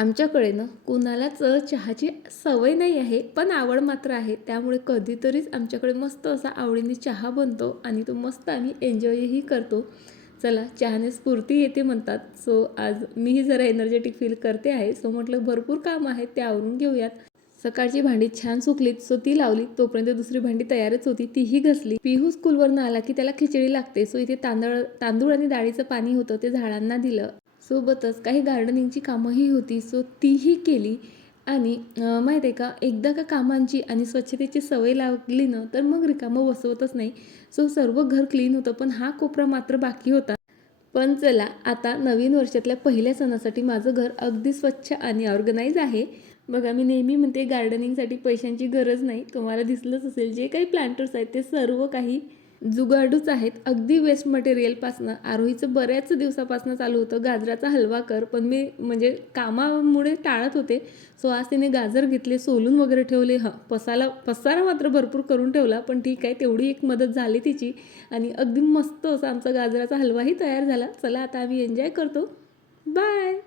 आमच्याकडे ना कुणालाच चहाची सवय नाही आहे, पण आवड मात्र आहे. त्यामुळे कधीतरीच आमच्याकडे मस्त असा आवडीने चहा बनतो आणि तो मस्त आम्ही एन्जॉयही करतो. चला, चहाने स्फूर्ती येते म्हणतात. सो आज मीही जरा एनर्जेटिक फील करते आहे. सो म्हटलं भरपूर काम आहेत ते आवरून घेऊयात. सकाळची भांडी छान सुकलीत, सो ती लावली. तोपर्यंत दुसरी भांडी तयारच होती, तीही घसली. पिहू स्कूलवरनं आला की त्याला खिचडी लागते. सो इथे तांदूळ आणि डाळीचं पाणी होतं, ते झाडांना दिलं. सोबतच काही गार्डनिंगची कामंही होती, सो तीही केली. आणि माहीत आहे का, एकदा का कामांची आणि स्वच्छतेची सवय लागली ना, तर मग रिकामं बसवतच नाही. सो सर्व घर क्लीन होतं, पण हा कोपरा मात्र बाकी होता. पण चला, आता नवीन वर्षातल्या पहिल्या सणासाठी माझं घर अगदी स्वच्छ आणि ऑर्गनाईज आहे. बघा, मी नेहमी म्हणते गार्डनिंगसाठी पैशांची गरज नाही. तुम्हाला दिसलंच असेल, जे काही प्लांटर्स आहेत ते सर्व काही जुगाडूच आहेत. अगदी वेस्ट मटेरियलपासनं. आरोहीचं बऱ्याच दिवसापासून चालू होतं गाजराचा हलवा कर, पण मी म्हणजे कामामुळे टाळत होते. सो आज तिने गाजर घेतले, सोलून वगैरे ठेवले. पसारा मात्र भरपूर करून ठेवला, पण ठीक आहे, तेवढी एक मदत झाली तिची. आणि अगदी मस्त असा आमचा गाजराचा हलवाही तयार झाला. चला, आता आम्ही एन्जॉय करतो. बाय.